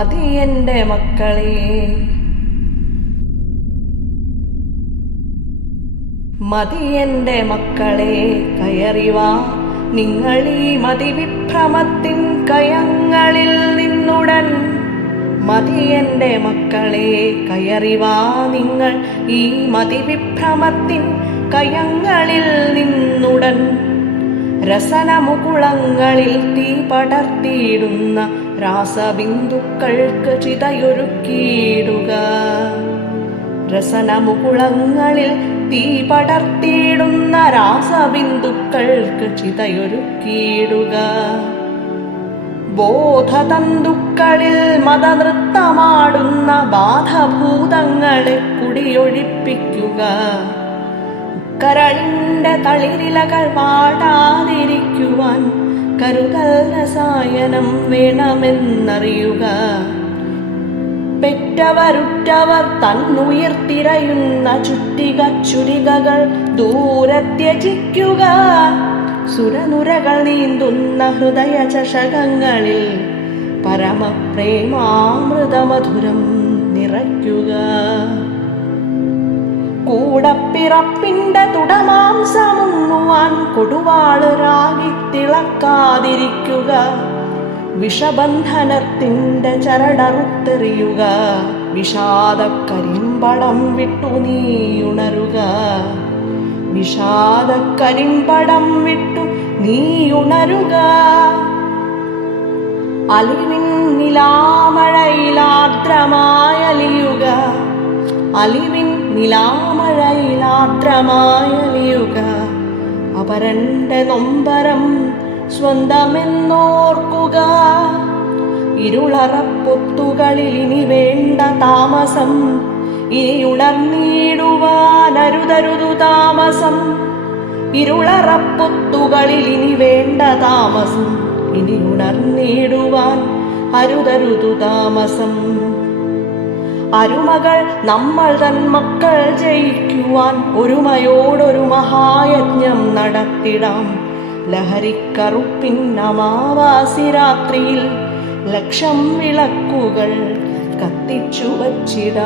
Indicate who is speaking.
Speaker 1: മതി എൻ്റെ മക്കളെ മതി എൻ്റെ മക്കളെ കയറിവാ നിങ്ങൾ ഈ മതിവിഭ്രമത്തിൻ കയങ്ങളിൽ നിന്നുടൻ മതി എൻ്റെ മക്കളെ കയറിവാ നിങ്ങൾ ഈ മതിവിഭ്രമത്തിൻ കയങ്ങളിൽ നിന്നുടൻ രസനമുകുളങ്ങളിൽ തീ പടർത്തിയിടുന്ന രാസബിന്ദുക്കൾക്ക് ചിതയൊരുക്കിയിടുക രസനമുകുളങ്ങളിൽ തീ പടർത്തിയിടുന്ന രാസബിന്ദുക്കൾക്ക് ചിതയൊരുക്കിയിടുക ബോധതന്തുക്കളിൽ മതനൃത്തമാടുന്ന ബാധഭൂതങ്ങളെ കുടിയൊഴിപ്പിക്കുക കരളിന്റെ തളിരിലകൾ വാടാതെ കരുകൽന സായനം വേണമെന്നറിയുക പെറ്റവരുറ്റവർ തന്നുയർത്തിരയുന്ന ചുറ്റിക ചുരികകൾ ദൂരെ ത്യജിക്കുക സുരനുരകൾ നീന്തുന്ന ഹൃദയ ചഷകങ്ങളിൽ പരമപ്രേമാമൃതമധുരം നിറയ്ക്കുക കൂടപ്പിറപ്പിന്റെ തുടമാംസമുണ്ണുവാൻ കൊടുവാളൊരാകി തിളക്കാതിരിക്കുക വിഷബന്ധനത്തിൻ്റെ ചരടറുത്തെറിയുക വിഷാദക്കരിമ്പടം വിട്ടു നീ ഉണരുക വിഷാദ കരിമ്പടം വിട്ടു നീ ഉണരുക അലിവിൻ നിലാമഴയിലാർദ്രമായലിയുക അലിവിൻ നിലാമഴയിലാത്രമായലിയുക അപരണ്ട നൊമ്പരം സ്വന്തമെന്നോർക്കുക ഇരുളറപ്പൊത്തുകളിൽ ഇനി വേണ്ട താമസം ഇനി ഉണർന്നിടുവാനരുതരുതു താമസം ഇരുളറപ്പൊത്തുകളിൽ ഇനി വേണ്ട താമസം ഇനി ഉണർന്നിടുവാൻ അരുതരുതു താമസം അരുമകൾ നമ്മൾ തൻ മക്കൾ ജയിക്കുവാൻ ഒരുമയോടൊരു മഹായജ്ഞം നടത്തിടാം ലഹരിക്കറുപ്പിൻ അമാവാസി രാത്രിയിൽ ലക്ഷം വിളക്കുകൾ കത്തിച്ചു വച്ചിടാം